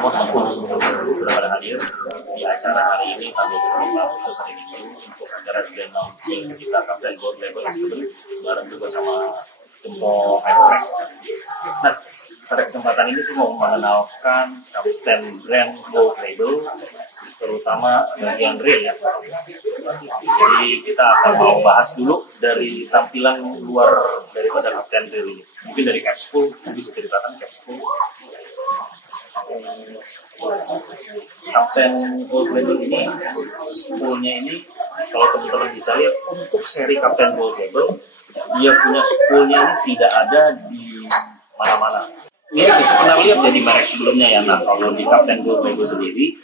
semua teman-teman sudah pada hadir di acara hari ini tanggal 25 Agustus hari Minggu untuk acara grand launching kita Kapten Gold Label Extended bareng juga sama Tempo Hyperpack. Nah, pada kesempatan ini saya mau mengenalkan Kapten Brand Gold Label, terutama bagian real ya. Jadi kita akan mau bahas dulu dari tampilan luar daripada Kapten Real ini. Mungkin dari Capsule, bisa ceritakan Capsule. Kapten Gold Label ini, spoolnya ini, kalau teman-teman bisa lihat untuk seri Kapten Gold Label, dia punya spoolnya ini tidak ada di mana-mana. Ini bisa pernah lihat ya di merek sebelumnya ya. Nah, kalau di Kapten Gold Label sendiri,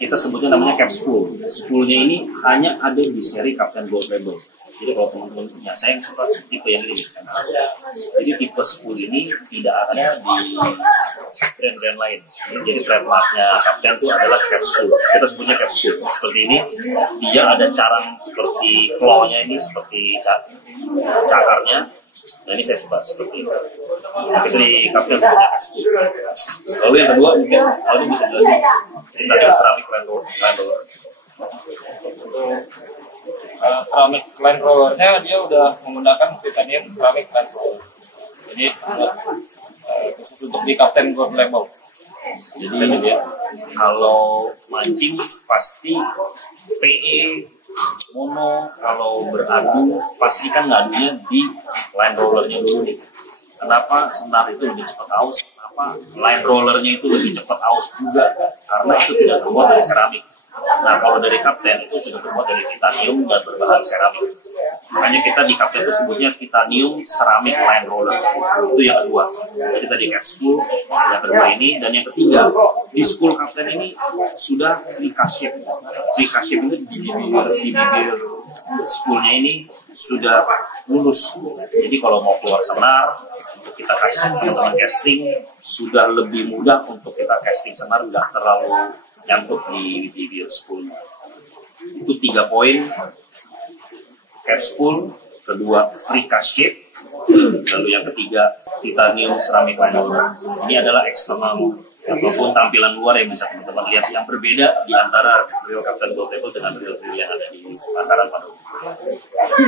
kita sebutnya namanya cap spool. Spoolnya ini hanya ada di seri Kapten Gold Label. Jadi kalau teman-teman punya, saya yang suka tipe yang ini. Jadi tipe spool ini tidak ada di brand-brand lain. Jadi trademarknya Kapten itu adalah cap spool. Kita sebutnya cap spool. Seperti ini, dia ada carang seperti claw-nya ini, seperti cakarnya. Nah ini saya suka seperti itu. Nah, kita di Kapten sebutnya cap spool. Lalu yang kedua mungkin, lalu bisa jelasin. Kita ada ceramic line roller. Ceramic line rollernya dia udah menggunakan titanium ceramic line roller. Jadi khusus untuk di Kapten Gold Label. Jadi kalau mancing pasti PE mono, kalau beradu pastikan ngadunya di line rollernya dulu nih. Kenapa senar itu lebih cepat aus? Kenapa line rollernya itu lebih cepat aus juga? Karena itu tidak terbuat dari seramik. Nah, kalau dari Kapten itu sudah terbuat dari titanium dan berbahan seramik. Makanya kita di Kapten itu sebutnya titanium ceramic line roller. Itu yang kedua. Jadi tadi cap spool, yang kedua ini, dan yang ketiga di spool Kapten ini sudah Flicka shape. Flicka shape itu di bibir spoolnya ini sudah lurus. Jadi kalau mau keluar senar, untuk kita casting, teman-teman casting sudah lebih mudah untuk kita casting senar, nggak terlalu nyangkut di bibir spoolnya. Itu 3 poin. Cap spool, kedua Flicka shape, lalu yang ketiga titanium ceramic line roller. Ini adalah eksternal ataupun tampilan luar yang bisa teman-teman lihat yang berbeda di antara real Kapten Gold Label dengan real yang ada di pasaran pada umumnya.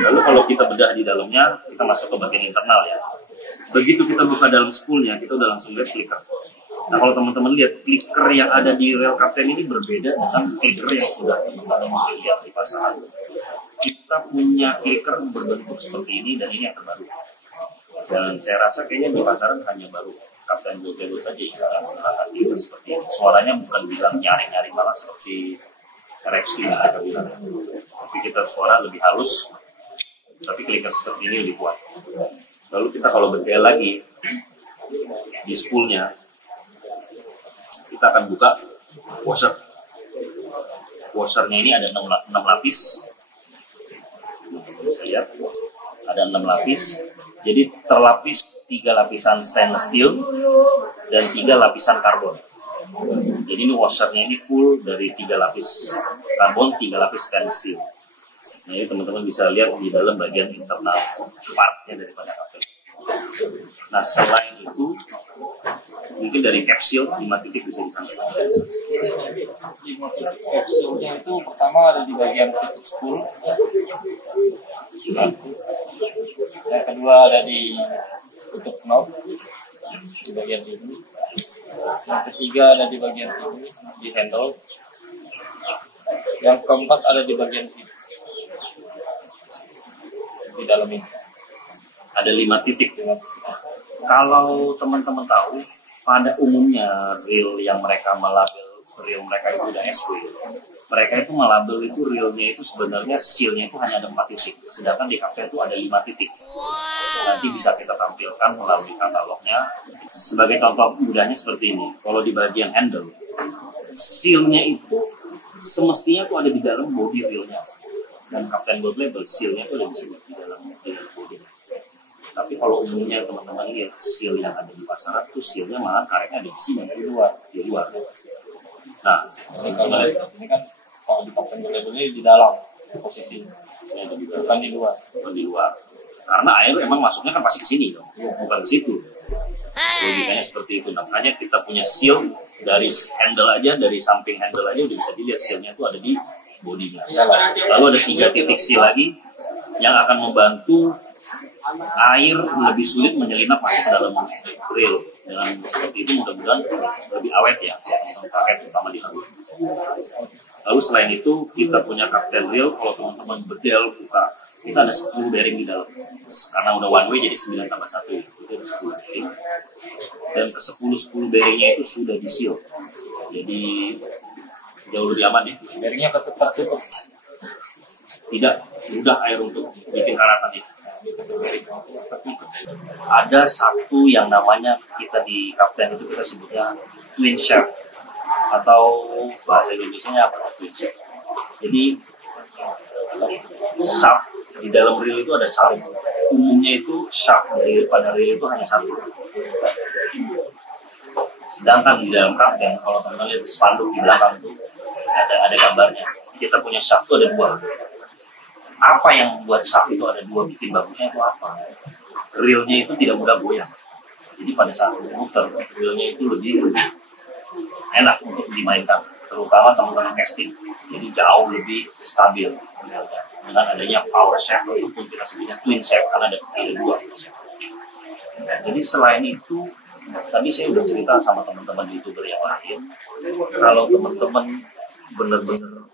Lalu kalau kita bedah di dalamnya, kita masuk ke bagian internal ya. Begitu kita buka dalam spoolnya, kita udah langsung lihat flicker. Nah kalau teman-teman lihat flicker yang ada di real Kapten ini berbeda dengan flicker yang sudah teman-teman lihat di pasaran. Kita punya flicker berbentuk seperti ini dan ini yang terbaru. Dan saya rasa kayaknya di pasaran hanya baru Kapten Gold Label saja yang menggunakan flicker seperti ini. Suaranya bukan bilang nyaring-nyaring malah seperti RX yang mereka bilang. Tapi kita suara lebih halus, tapi flicker seperti ini lebih kuat. Lalu kita kalau berbeda lagi di spoolnya, kita akan buka washer. Washernya ini ada 6 lapis. Bisa lihat ada 6 lapis. Jadi terlapis 3 lapisan stainless steel dan 3 lapisan karbon. Jadi ini washernya ini full dari 3 lapis karbon, 3 lapis stainless steel. Nah ini teman-teman bisa lihat di dalam bagian internal partnya daripada Kapten. Nah selain itu mungkin dari capsule 5 titik bisa disampaikan. 5 titik capsule-nya itu pertama ada di bagian tutup spool. Satu. Yang kedua ada di tutup knob di bagian sini. Yang ketiga ada di bagian sini di handle. Yang keempat ada di bagian sini di dalam ini. Ada 5 titik. Kalau teman-teman tahu, pada umumnya reel yang mereka melabel reel mereka itu udah SW. Mereka itu melabel itu reelnya itu sebenarnya sealnya itu hanya ada 4 titik. Sedangkan di Kapten itu ada 5 titik. Nanti bisa kita tampilkan melalui katalognya. Sebagai contoh mudahnya seperti ini. Kalau di bagian handle, sealnya itu semestinya itu ada di dalam body reelnya. Dan Kapten Gold Label sealnya itu ada di dalam body. Tapi kalau umumnya teman-teman lihat seal yang ada di pasaran itu sealnya malah karetnya ada di sini, di luar. Nah, ini kan kalau di Kapten Gold Label ini di dalam posisinya, bukan di luar. Karena air emang masuknya kan pasti ke sini dong, bukan ke situ. Logikanya seperti itu. Nah, makanya kita punya seal Dari handle aja, dari samping handle aja udah bisa dilihat sealnya itu ada di bodinya. Lalu ada 3 titik seal lagi yang akan membantu air lebih sulit menyelinap masuk ke dalam reel. Dengan seperti itu mudah-mudahan lebih awet ya teman-teman pakai terutama di laut. Lalu selain itu kita punya kapten reel. Kalau teman-teman bedel buka, kita ada 10 bearing di dalam. Karena udah one way jadi 9 tambah 1 itu ada 10 bearing. Dan ke 10 bearingnya itu sudah di seal. Jadi jauh lebih aman ya. Bearingnya tertutup. Tidak mudah air untuk bikin karatan itu. Ada satu yang namanya kita di kapten itu kita sebutnya twin shaft atau bahasa Indonesianya apa? Twin shaft. Jadi shaft di dalam reel itu ada shaft. Umumnya itu shaft pada reel itu hanya satu. Sedangkan di dalam kapten, kalau teman-teman lihat spanduk di belakang itu ada gambarnya. Kita punya shaft itu ada 2. Apa yang membuat shaft itu ada 2 bikin bagusnya itu apa? Reelnya itu tidak mudah goyang. Jadi pada saat muter, reelnya itu lebih enak untuk dimainkan, terutama teman-teman casting. Jadi jauh lebih stabil dengan adanya power shaft ataupun kita sebutnya twin shaft karena ada 2 shaft. Jadi selain itu, tadi saya udah cerita sama teman-teman YouTuber yang lain, kalau teman-teman benar-benar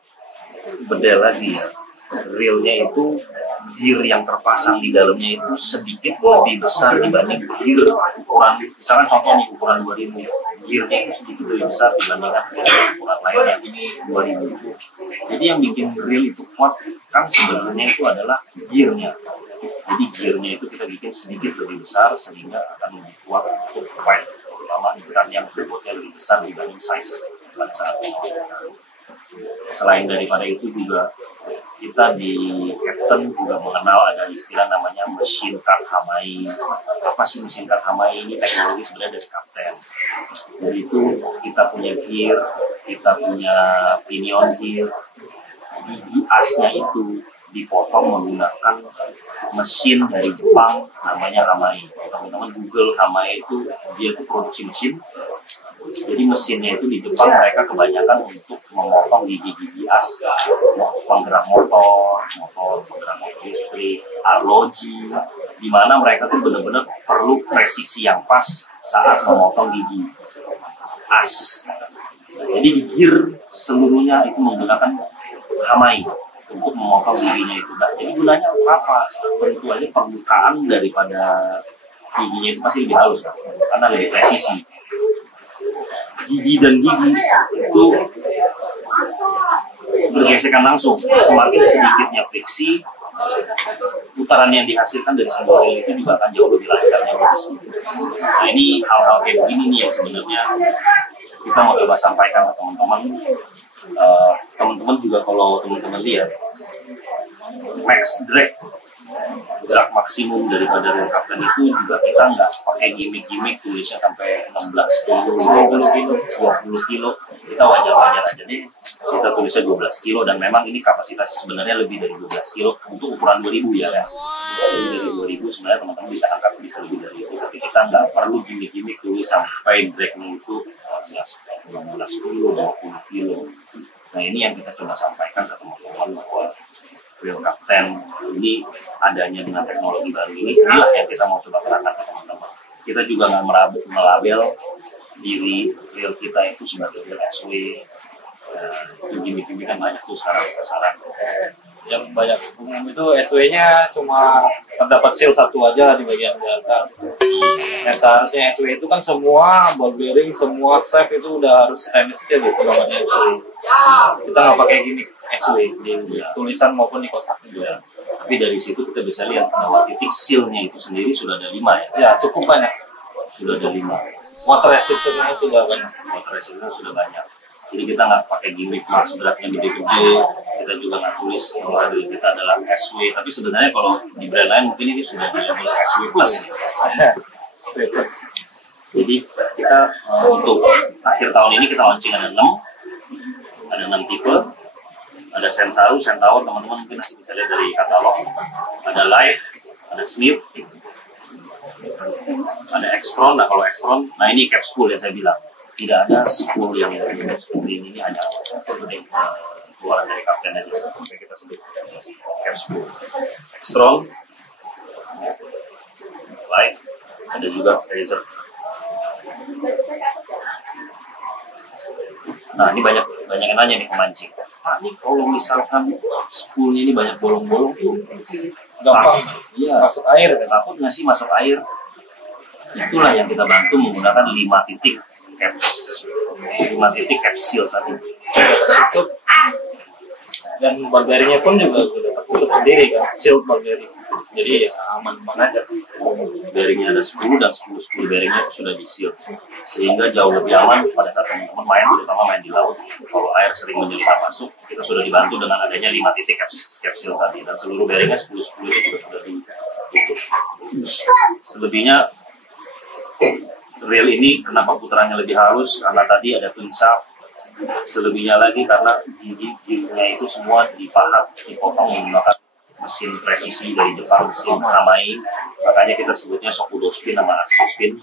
bedel lagi ya, reelnya itu gear yang terpasang di dalamnya itu sedikit lebih besar dibanding gear ukuran, misalkan contoh nih ukuran 2000, gearnya itu sedikit lebih besar dibandingkan ukuran lainnya ini 2000. Jadi yang bikin reel itu kuat kan sebenarnya itu adalah gearnya. Jadi gearnya itu kita bikin sedikit lebih besar sehingga akan lebih kuat untuk fight, terutama ikan yang bobotnya lebih besar dibanding size pada saat mengawalkan. Selain daripada itu juga kita di Captain juga mengenal ada istilah namanya machine cut hamai. Apa sih machine cut hamai ini? Teknologi sebenarnya dari Captain. Jadi itu kita punya gear, kita punya pinion gear, gigi asnya itu dipotong menggunakan mesin dari Jepang namanya Hamai. Teman-teman Google Hamai itu dia itu produksi mesin. Jadi mesinnya itu di Jepang mereka kebanyakan untuk memotong gigi-gigi as, penggerak motor, penggerak motor listrik, arloji, di mana mereka tuh benar-benar perlu presisi yang pas saat memotong gigi as. Jadi di gear seluruhnya itu menggunakan Hamai untuk memotong giginya itu. Nah, jadi gunanya apa? Tentu aja permukaan daripada giginya itu pasti lebih halus kan? Karena lebih presisi. Gigi dan gigi itu bergesekan langsung. Semakin sedikitnya friksi, putaran yang dihasilkan dari sebuah reel itu juga akan jauh lebih lancar. Nah ini hal-hal kayak begini nih yang sebenarnya kita mau coba sampaikan ke teman-teman. Teman-teman juga kalau teman-teman lihat max drag, gerak maksimum daripada reel Captain itu juga kita nggak pakai gimmick-gimmick tulisnya sampai 16 kilo, 20 kilo, 20 kilo. Kita wajar-wajar aja deh. Kita tulisnya 12 kilo dan memang ini kapasitasnya sebenarnya lebih dari 12 kilo untuk ukuran 2000 ya kan. Jadi dari 2000 sebenarnya teman-teman bisa angkat bisa lebih dari itu. Tapi kita nggak perlu gimmick-gimmick tulis sampai dragnya itu 16 kilo, 20 kilo. Nah ini yang kita coba sampaikan ke teman-teman bahwa reel Captain ini adanya dengan teknologi baru inilah yang kita mau coba terangkan ke teman-teman. Kita juga nggak melabel diri reel kita itu sebagai reel SW. Itu gimmick-gimmick kan banyak tuh sekarang. Yang banyak umum itu SW-nya cuma terdapat seal satu aja di bagian belakang. Nah seharusnya SW itu kan semua ball bearing, semua shaft itu udah harus stainless steel gitu namanya SW. Kita nggak pakai gimmick SW di tulisan maupun di kotak juga. Tapi dari situ kita bisa lihat bahwa titik seal-nya itu sendiri sudah ada 5 ya. Ya cukup banyak. Sudah ada 5. Water resistance-nya sudah banyak. Water resistance sudah banyak. Jadi kita nggak pakai gimmick max beratnya gede-gede. Kita juga nggak tulis bahwa kita adalah SW. Tapi sebenarnya kalau di brand lain mungkin ini sudah di label SW plus. Jadi kita untuk akhir tahun ini kita launching ada 6 tipe. Ada Sensaru, Centaur, teman-teman mungkin nanti bisa lihat dari katalog. Ada Live, ada Smith, ada Extron. Nah kalau Extron, nah ini cap spool yang saya bilang. tidak ada spool yang seperti ini hanya keluaran dari kapten aja, sampai kita sebut cap spool. Strong, live, ada juga razor. Nah ini banyak yang nanya nih pemancing, Pak ini kalau misalkan spoolnya ini banyak bolong-bolong tuh Gampang. Iya, Masuk air. takut nggak sih masuk air? Itulah yang kita bantu menggunakan 5 titik caps, 5 titik capsule tadi. Tertutup. Dan ball bearingnya pun juga sudah tertutup sendiri kan, sealed ball bearing. Jadi ya aman-aman aja. Bearingnya ada 10 dan 10 bearingnya sudah di seal, sehingga jauh lebih aman pada saat teman-teman main, terutama main di laut. Kalau air sering menyelinap masuk, kita sudah dibantu dengan adanya 5 titik capsule tadi, dan seluruh bearingnya 10 itu juga sudah ditutup. Selebihnya reel ini kenapa putarannya lebih halus, karena tadi ada twin shaft. Selebihnya lagi karena gigi-giginya itu semua dipahat, dipotong menggunakan mesin presisi dari Jepang, mesin Hamai. Makanya kita sebutnya Shokudo spin sama Axis spin.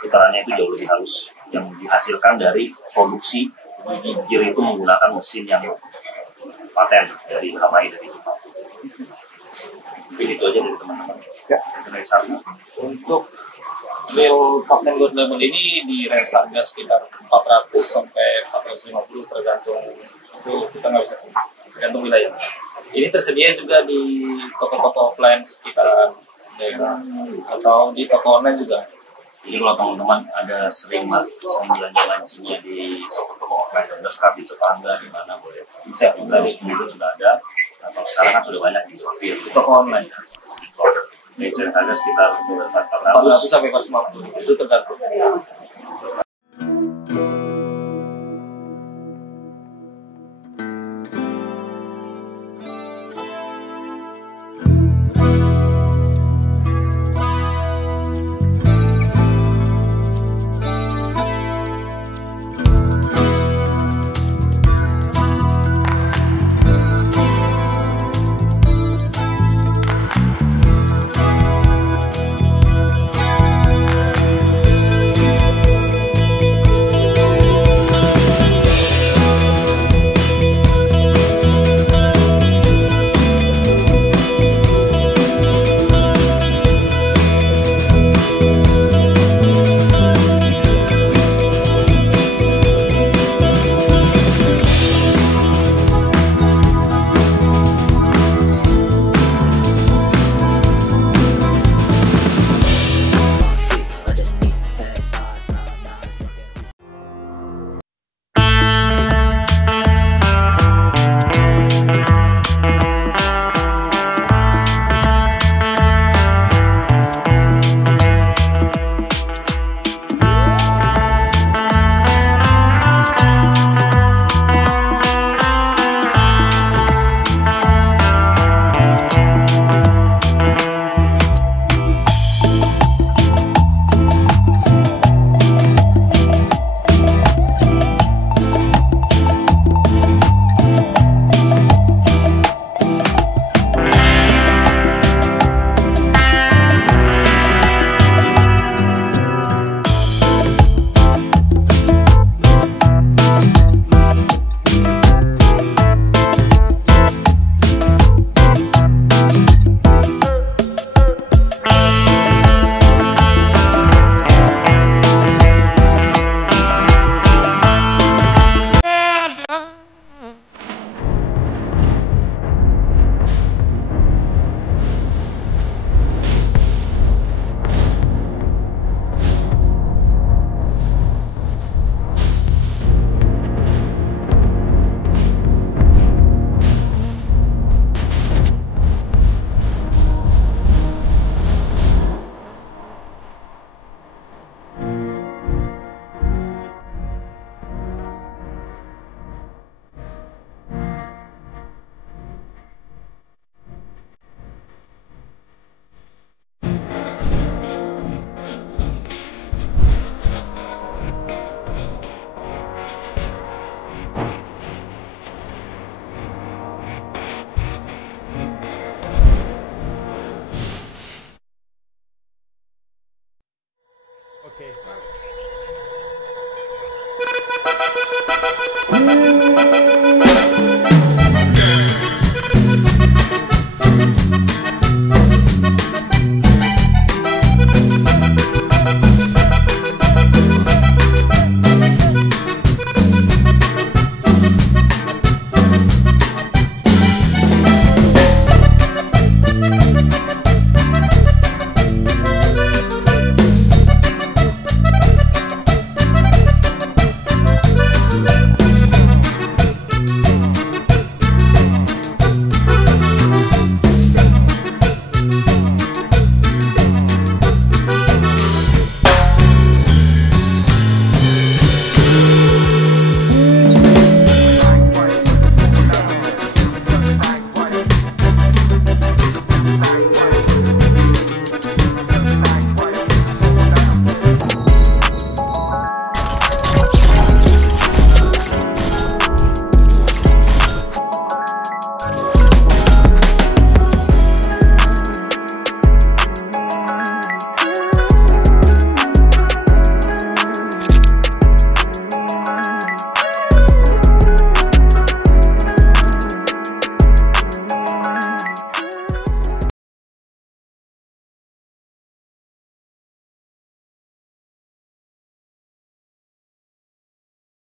Putarannya itu jauh lebih halus, yang dihasilkan dari produksi gigi gear itu menggunakan mesin yang paten dari Hamai dari Jepang. Mungkin itu aja dari teman-teman. Ya. Untuk reel Captain Gold Lemon ini di range harga sekitar 400 sampai 450 tergantung, itu kita nggak bisa sebut, tergantung wilayah. Ini tersedia juga di toko-toko offline sekitar daerah atau di toko online juga. Jadi kalau teman-teman ada sering belanja mancingnya di toko-toko offline terdekat, di tetangga, di mana boleh bisa dari dulu sudah ada, atau sekarang kan sudah banyak di Shopee, di toko online. Range harga sekitar 400 sampai 450 itu tergantung.